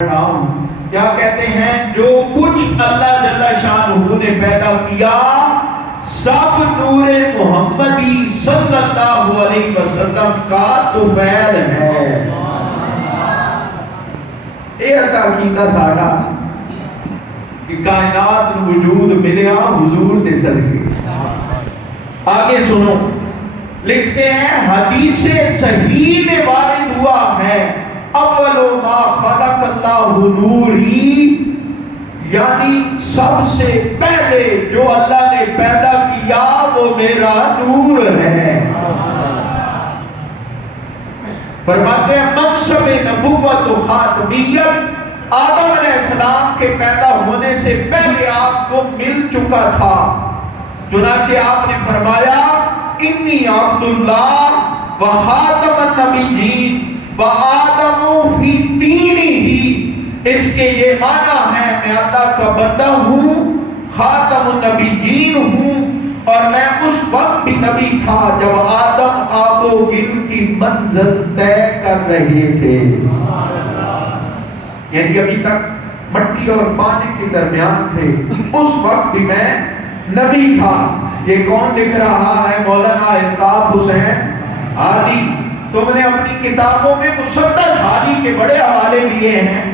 کیا کہتے ہیں؟ جو کچھ اللہ جل شانہ نے پیدا کیا سب نور محمدی صلی اللہ علیہ وسلم کا طفیل ہے۔ یہ عقیدہ ساڈا کہ کائنات نو وجود ملیا حضور دے صدقے۔ آگے سنو، لکھتے ہیں حدیث صحیح میں وارد ہوا ہے اول ما خلق اللہ نوری، یعنی سب سے پہلے جو اللہ نے پیدا کیا وہ میرا نور ہے۔ فرماتے ہیں منصب نبوت و خاتمیت آدم علیہ السلام کے پیدا ہونے سے پہلے آپ کو مل چکا تھا، چنانچہ آپ نے فرمایا انی عبداللہ و خاتم النبیین و آدم فی دینہ، اس کے یہ معنی ہے میں اللہ کا بندہ ہوں، خاتم النبیین ہوں، اور میں اس وقت بھی نبی تھا جب آدم آب و گل کی منزل طے کر رہے تھے، یعنی ابھی تک مٹی اور پانی کے درمیان تھے، اس وقت بھی میں نبی تھا۔ یہ کون لکھ رہا ہے؟ مولانا الطاف حسین ہادی۔ تم نے اپنی کتابوں میں مسدس ہادی کے بڑے حوالے لیے ہیں،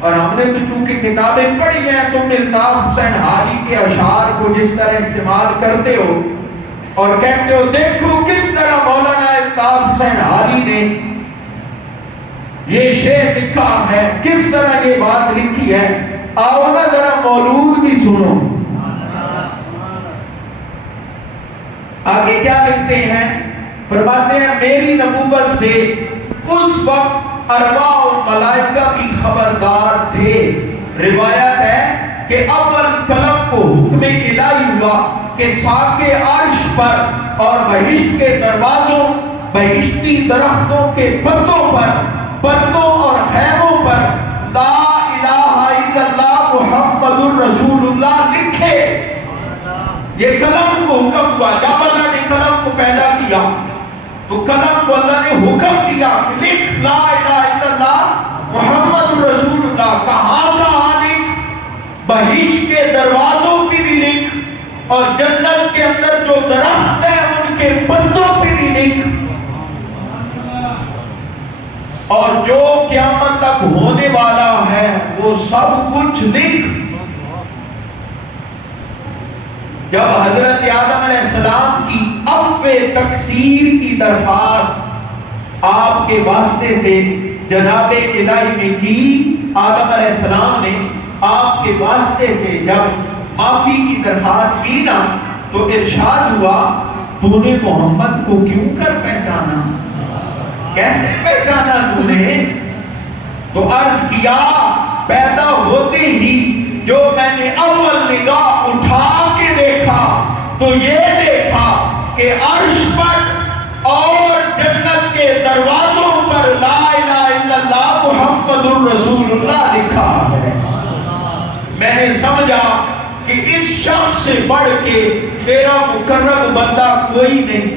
اور ہم نے تو چونکہ کتابیں پڑھی ہیں، تم الطاف حسین ہادی کے اشعار کو جس طرح استعمال کرتے ہو اور کہتے ہو دیکھو کس طرح مولانا الطاف حسین ہادی نے یہ شعر لکھا ہے، کس طرح یہ بات لکھی ہے۔ آؤ نا ذرا مولود بھی سنو۔ آگے کیا لکھتے ہیں؟ فرماتے ہیں میری نبوت سے اس وقت ارواح و ملائکہ بھی خبردار تھے۔ روایت ہے کہ اول قلم کو حکم الہی ہوا کہ ساق عرش پر اور بہشت کے دروازوں، بہشتی درختوں کے پتوں پر، پتوں اور خیموں پر لا الہ الا اللہ محمد الرسول اللہ لکھے۔ یہ قلم کو حکم ہوا، جب اللہ نے قلم کو پیدا کیا تو قلم کو اللہ نے حکم دیا کہ لکھ لا الہ الا اللہ محمد رسول اللہ۔ کہاں لکھ؟ بہشت کے دروازوں پہ بھی لکھ، اور جنت کے اندر جو درخت ہیں ان کے پتوں پہ بھی لکھ، اور جو قیامت تک ہونے والا ہے وہ سب کچھ لکھ۔ جب حضرت آدم علیہ السلام کی اب تکثیر کی درخواست آپ کے واسطے سے جناب الہی نے کی، آدم علیہ السلام نے آپ کے واسطے سے جب معافی کی درخواست کی نا تو ارشاد ہوا تو نے محمد کو کیوں کر پہچانا؟ کیسے پہچانا تو نے؟ تو عرض کیا پیدا ہوتے ہی جو میں نے اول نگاہ اٹھا کے دیکھا تو یہ دیکھا کہ عرش پر اور جنت کے دروازوں پر لا الہ الا اللہ محمد الرسول اللہ لکھا ہے۔ میں نے سمجھا کہ اس شخص سے بڑھ کے تیرا مقرب بندہ کوئی نہیں۔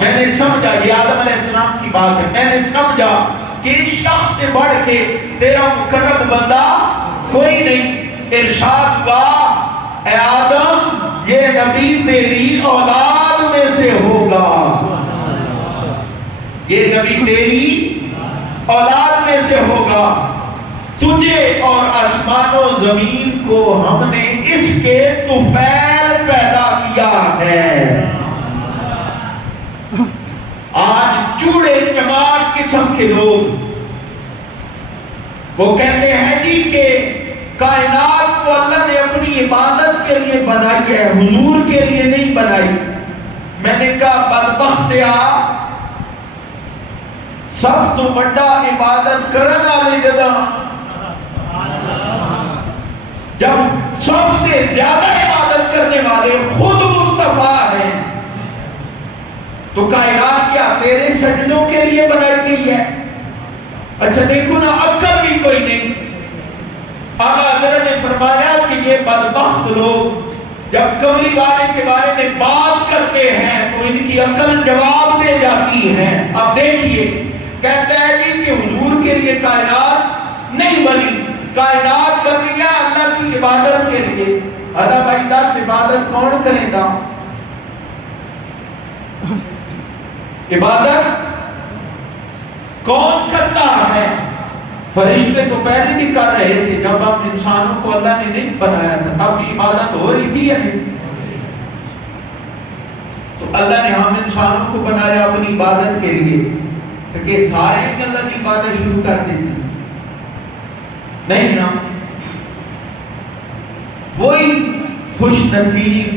میں نے سمجھا، یہ آدم علیہ السلام کی بات ہے، میں نے سمجھا کہ اس شخص سے بڑھ کے تیرا مقرب بندہ کوئی نہیں۔ ارشاد ہوا اے آدم یہ نبی تیری اولاد میں سے ہوگا، یہ نبی تیری اولاد میں سے ہوگا، تجھے اور آسمان و زمین کو ہم نے اس کے طفیل پیدا کیا ہے۔ آج چوڑے چمار قسم کے لوگ وہ کہتے ہیں جی کہ کائنات کو اللہ نے اپنی عبادت کے لیے بنائی ہے، حضور کے لیے نہیں بنائی۔ میں نے کہا بدبختیا، سب تو بڑا عبادت کرنے والے جگہ جب سب سے زیادہ عبادت کرنے والے خود مصطفیٰ ہیں تو کائنات کیا تیرے سجدوں کے لیے بنائی گئی ہے؟ اچھا دیکھو نا، عقل بھی کوئی نہیں۔ آقا حضرت نے فرمایا کہ یہ بدبخت لوگ جب قبری والے کے بارے میں بات کرتے ہیں تو ان کی عقل جواب دے جاتی ہے۔ اب دیکھیے، کہتا ہے جی کہ حضور کے لیے کائنات کائنات بنی ہے اللہ کی عبادت کے لیے. ادا بھائی 10 عبادت کون کرے گا؟ عبادت کون کرتا ہے؟ فرشتے تو پہلے بھی کر رہے تھے، جب ہم انسانوں کو اللہ نے نہیں بنایا تھا تب بھی عبادت ہو رہی تھی یا نہیں؟ تو اللہ نے ہم انسانوں کو بنایا اپنی عبادت کے لیے کہ سارے اللہ کی عبادت شروع کر دیتے نہیں نا. وہی خوش نصیب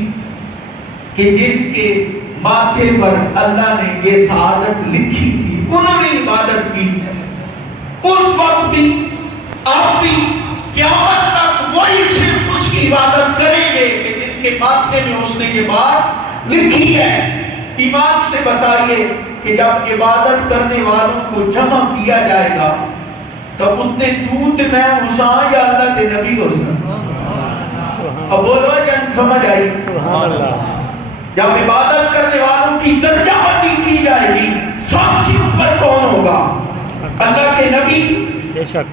کہ جن کے ماتھے پر اللہ نے یہ سعادت لکھی تھی انہوں نے عبادت کی. اس وقت بھی اب بھی قیامت تک وہی صرف اس کی عبادت کریں گے کہ جن کے ماتھے میں اس نے یہ بات لکھی ہے. ایمان سے بتائیے کہ جب عبادت کرنے والوں کو جمع کیا جائے گا تب اتنے دودھ میں حسان یا اللہ کے نبی ہو سکتا. اب بولو جن سمجھ آئی. جب عبادت کرنے والوں کی درجہ بندی کی جائے گی سب سے اوپر کون ہوگا؟ اللہ کے نبی. بے شک.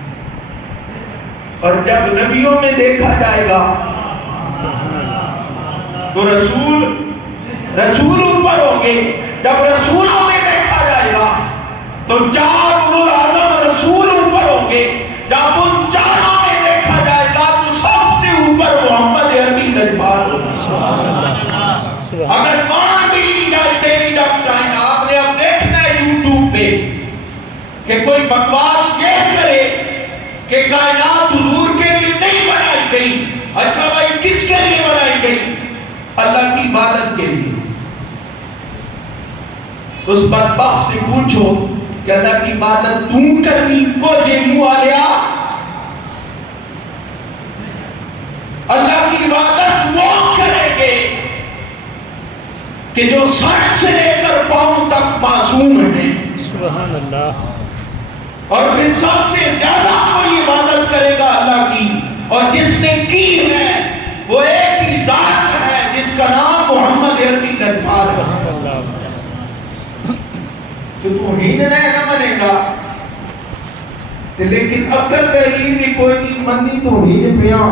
اور جب نبیوں میں دیکھا جائے گا تو رسول اوپر ہوں گے. جب رسولوں میں دیکھا جائے گا تو 4 اولو اعظم رسول اوپر ہوں گے. جب ان چاروں میں دیکھا جائے گا تو سب سے اوپر محمد عربی نجبار ہوگا. اگر مان بھی لی جائے تیری ڈاکٹرائن آپ نے اب دیکھنا ہے یوٹیوب پہ کہ کوئی بکواس یہ کرے کہ کائنات حضور کے لیے نہیں بنائی گئی. اچھا بھائی کس کے لیے بنائی گئی؟ اللہ کی عبادت کے لیے. اس بدبخت سے پوچھو کہ اللہ کی عبادت تو کرنی کو جیمو آلیا. اللہ کی عبادت وہ کریں گے کہ جو سر سے لے کر پاؤں تک معصوم ہیں. سبحان اللہ. اور پھر سب سے زیادہ کوئی عبادت کرے گا اللہ کی اور جس نے کی ہے وہ ایک ہی ذات ہے جس کا نام محمد عربی نجبار ہے. تو توہین نہ منے گا لیکن اکل تحریر بھی کوئی نہیں منی توہین پیا.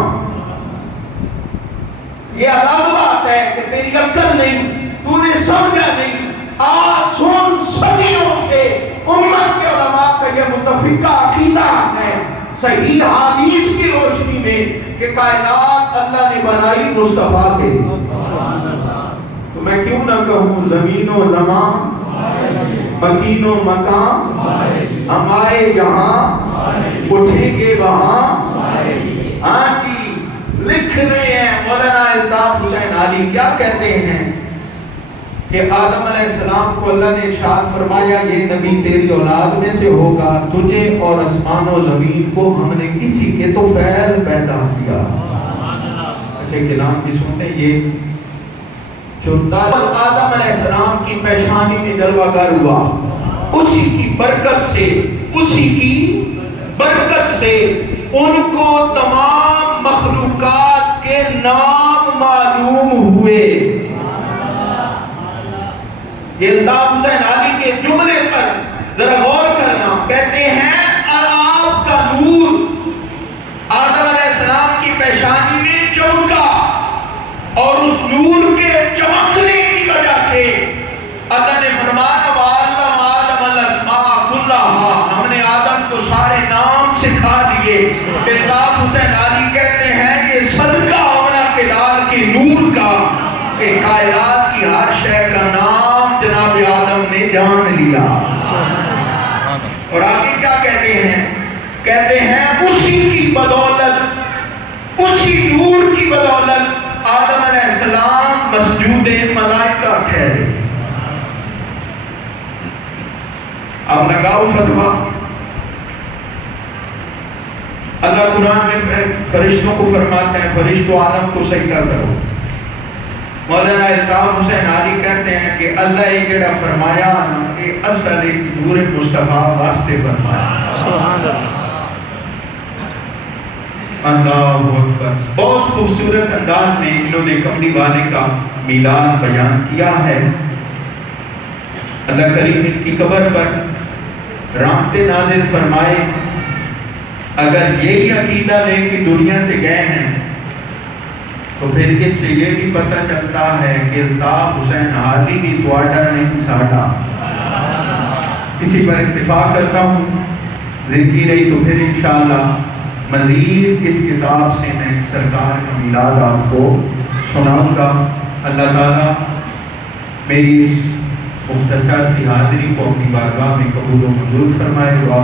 یہ الگ بات ہے کہ تیری عقل نہیں تو نے سمجھا نہیں. آج سن صدیوں سے امت کے علماء کا یہ متفقہ عقیدہ ہے صحیح حدیث کی روشنی میں کہ کائنات اللہ نے بنائی مصطفیٰ کے لیے. تو میں کیوں نہ کہوں زمین و زمان مکین و مکان ہم آئے جہاں اٹھیں گے وہاں. ہاں جی لکھ رہے ہیں مولانا الطاف حسین علی کیا کہتے ہیں کہ آدم علیہ السلام کو اللہ نے ارشاد فرمایا یہ نبی تیری اولاد میں سے ہوگا. تجھے اور آسمان و زمین کو ہم نے کسی کے تو فعل پیدا کیا. اچھے کلام کی سنتے یہ چندہ آدم علیہ السلام کی پیشانی میں جلوہ گر ہوا. اسی کی برکت سے ان کو تمام مخلوقات کے نام معلوم ہوئے. یہ الطاف حسین علی کے جملے پر ذرا غور کرنا. کہتے ہیں آپ کا نور آدم علیہ السلام کی پیشانی میں چمکا اور اس نور کے چمکنے کی وجہ سے اللہ نے فرمایا وَعَلَّمَ آدَمَ الْأَسْمَاءَ كُلَّهَا ہم نے آدم کو سارے نام سکھا دیے. الطاف حسین علی کہتے ہیں یہ صدقہ ہونا کے لال کے نور کا کہ کائنات کی ہر شے کا نام جناب آدم نے جان لیا. اور آگے کیا کہتے ہیں اسی کی بدولت اسی نور کی بدولت آدم علیہ السلام مسجود ملائکہ ٹھہرے. اب لگاؤ فتویٰ. اللہ قرآن میں فرشتوں کو فرماتے ہیں فرشتوں آدم کو سجدہ کرو. مولانا الطاف حسین علی کہتے ہیں کہ اللہ یہ جڑا فرمایا کہ اصل نور مصطفیٰ واسطے فرمایا. سبحان اللہ. اللہ اکبر. بہت خوبصورت انداز میں انہوں نے کملی والے کا میلاد بیان کیا ہے. اللہ کریم ان کی قبر پر رحمت نازل فرمائے. اگر یہی عقیدہ لے کے دنیا سے گئے ہیں تو پھر اس سے یہ بھی پتہ چلتا ہے کہ الطاف حسین علی بھی تواڈا نہیں ساڈا. اسی پر اتفاق کرتا ہوں. زندگی رہی تو پھر انشاءاللہ مزید اس کتاب سے میں سرکار کا میلاد آپ کو سناؤں گا. اللہ تعالیٰ میری اس مختصر سی حاضری کو اپنی بارگاہ میں قبول و منظور فرمائے. دعا